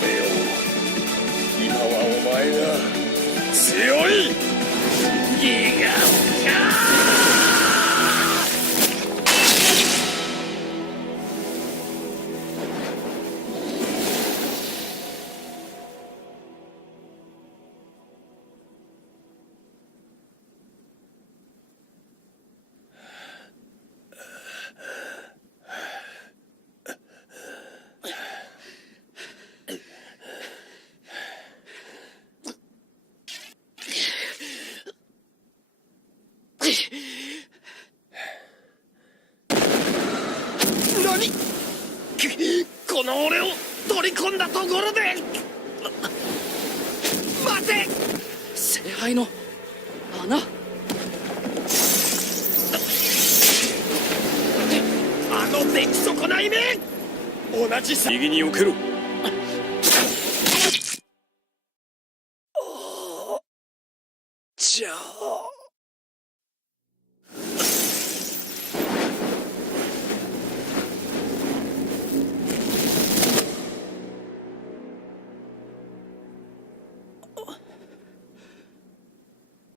めよう。今はお前が強い。ギガろに。この俺を取り込んだところで。待て。聖杯の。穴。あの出来損ないめ同じさ。右に避けろ。じゃあ。